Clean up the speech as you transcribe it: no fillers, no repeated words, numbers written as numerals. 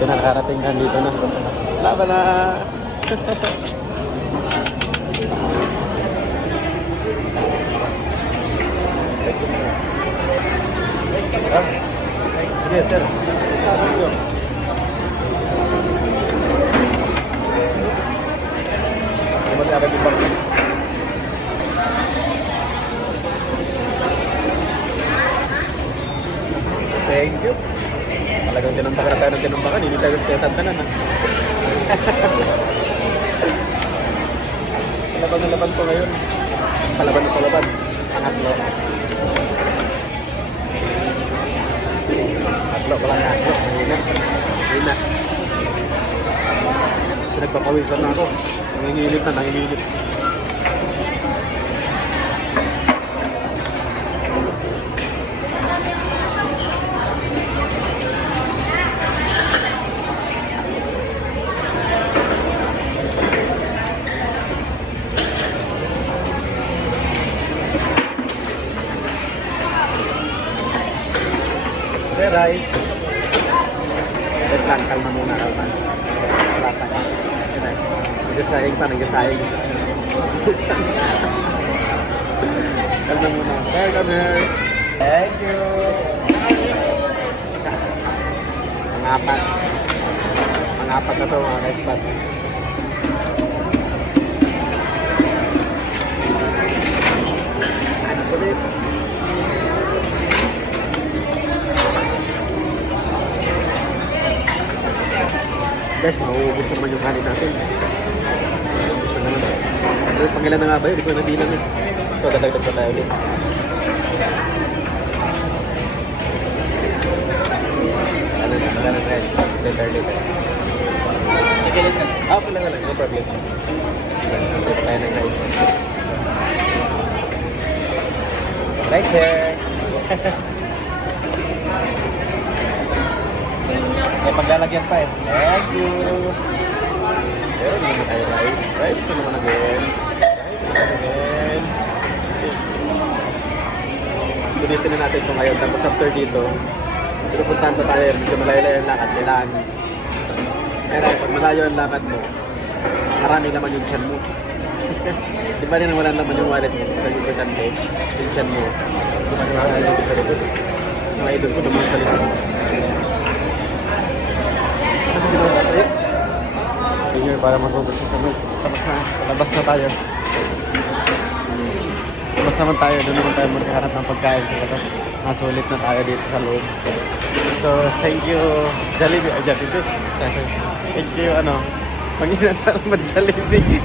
Buti na nakarating ka dito na. Laban na! Yes, sir. Thank you. Talagang tinambakan na tayo ng tinambakan. Hindi tayo tatantanan na. Laban na laban ko ngayon. Palaban na palaban. Pangatlo. Atlo pa lang atlo. Hina. Pinagpapawisan na ako. Nangingilit na, nangingilit. Sir, rice. Wait lang, kalma muna kalma. Wala pa. Nagkasahing pa, nagkasahing. Kalma muna. Welcome here. Thank you. Mangapat. Mangapat na to mga ka-spot. Ano ulit? Guys, mauubos naman yung kanin natin. Gusto naman. Pangilan na nga ba yun? Hindi ko nadilang yun. Ito, dadagdag pa tayo ulit. Magana guys. Later. Wala. No problem. Dito tayo na guys. Nice sir. May paglalagyan pa eh. Thank you. Pero hindi naman tayo rice. Rice ko naman again. Sulitin na natin ito ngayon. Tapos after dito, pinupuntahan pa tayo. Medyo malayo-layo yung lakad. Kailangan. Pero pag malayo ang lakad mo, marami naman yung tiyan mo. Di ba rin wala naman yung wallet kasi isang importante. Yung tiyan mo. Di ba naman wala yung sa likod. Mga idol ko naman sa likod. Ginawa tayo. Tingnan para magubos na kami. Labas na tayo. Labas naman tayo. Doon naman tayo magkaharap ng pagkain sa labas. Nasulit na tayo dito sa loob. So, thank you Jollibee. Jollibee. Thank you, Panginoon, salamat Jollibee.